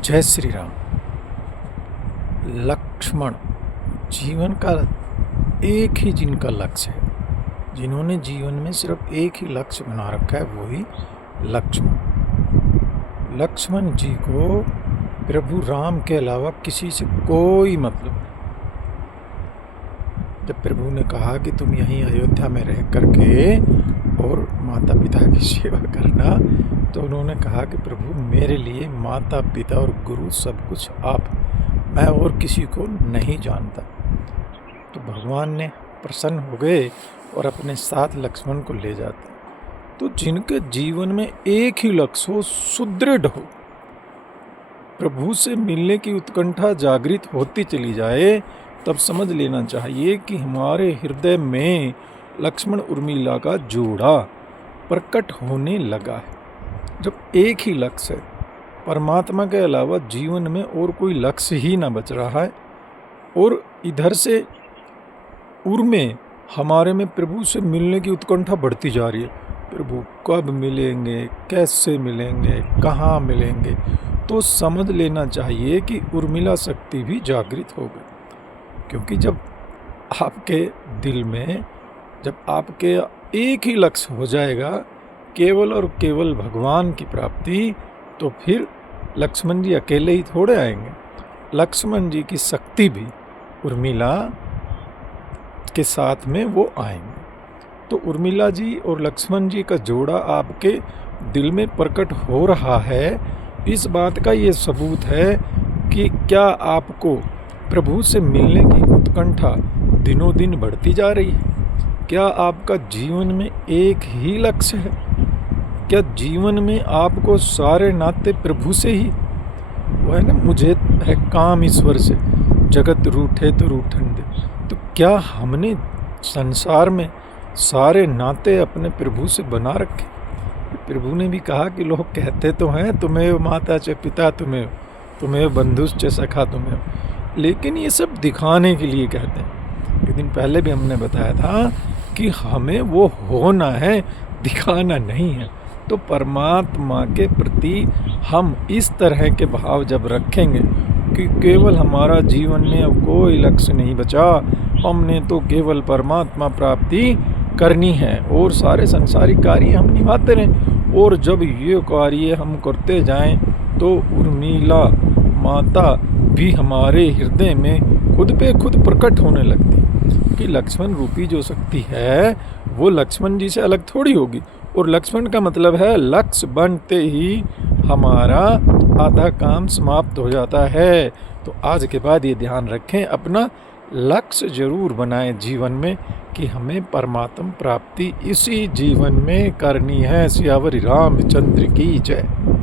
जय श्री राम। लक्ष्मण जीवन का एक ही जिनका लक्ष्य है, जिन्होंने जीवन में सिर्फ एक ही लक्ष्य बना रखा है, वही लक्ष्मण जी को प्रभु राम के अलावा किसी से कोई मतलब नहीं। जब प्रभु ने कहा कि तुम यहीं अयोध्या में रह करके और माता पिता की सेवा करना, तो उन्होंने कहा कि प्रभु मेरे लिए माता पिता और गुरु सब कुछ आप, मैं और किसी को नहीं जानता। तो भगवान ने प्रसन्न हो गए और अपने साथ लक्ष्मण को ले जाते। तो जिनके जीवन में एक ही लक्ष्य हो, सुदृढ़ हो, प्रभु से मिलने की उत्कंठा जागृत होती चली जाए, तब समझ लेना चाहिए कि हमारे हृदय में लक्ष्मण उर्मिला का जोड़ा प्रकट होने लगा है। जब एक ही लक्ष्य है, परमात्मा के अलावा जीवन में और कोई लक्ष्य ही ना बच रहा है, और इधर से उर्मे हमारे में प्रभु से मिलने की उत्कंठा बढ़ती जा रही है। प्रभु कब मिलेंगे, कैसे मिलेंगे, कहाँ मिलेंगे, तो समझ लेना चाहिए कि उर्मिला शक्ति भी जागृत हो गई। क्योंकि जब आपके दिल में, जब आपके एक ही लक्ष्य हो जाएगा, केवल और केवल भगवान की प्राप्ति, तो फिर लक्ष्मण जी अकेले ही थोड़े आएंगे। लक्ष्मण जी की शक्ति भी उर्मिला के साथ में वो आएंगे। तो उर्मिला जी और लक्ष्मण जी का जोड़ा आपके दिल में प्रकट हो रहा है, इस बात का ये सबूत है कि क्या आपको प्रभु से मिलने की उत्कंठा दिनों दिन बढ़ती जा रही है। क्या आपका जीवन में एक ही लक्ष्य है? क्या जीवन में आपको सारे नाते प्रभु से ही, वो है ना, मुझे है काम ईश्वर से, जगत रूठे तो रूठन दे। तो क्या हमने संसार में सारे नाते अपने प्रभु से बना रखे? प्रभु ने भी कहा कि लोग कहते तो हैं तुम्हें माता च पिता तुम्हें बंधुश्च सखा तुम्हें, लेकिन ये सब दिखाने के लिए कहते हैं। एक दिन पहले भी हमने बताया था कि हमें वो होना है, दिखाना नहीं है। तो परमात्मा के प्रति हम इस तरह के भाव जब रखेंगे कि केवल हमारा जीवन में अब कोई लक्ष्य नहीं बचा, हमने तो केवल परमात्मा प्राप्ति करनी है और सारे संसारिक कार्य हम निभाते रहें, और जब ये कार्य हम करते जाएं तो उर्मिला माता भी हमारे हृदय में खुद पे खुद प्रकट होने लगती कि लक्ष्मण रूपी जो शक्ति है वो लक्ष्मण जी से अलग थोड़ी होगी। और लक्ष्मण का मतलब है लक्ष्य बनते ही हमारा आधा काम समाप्त हो जाता है। तो आज के बाद ये ध्यान रखें, अपना लक्ष्य जरूर बनाएं जीवन में कि हमें परमात्म प्राप्ति इसी जीवन में करनी है। सियावर रामचंद्र की जय।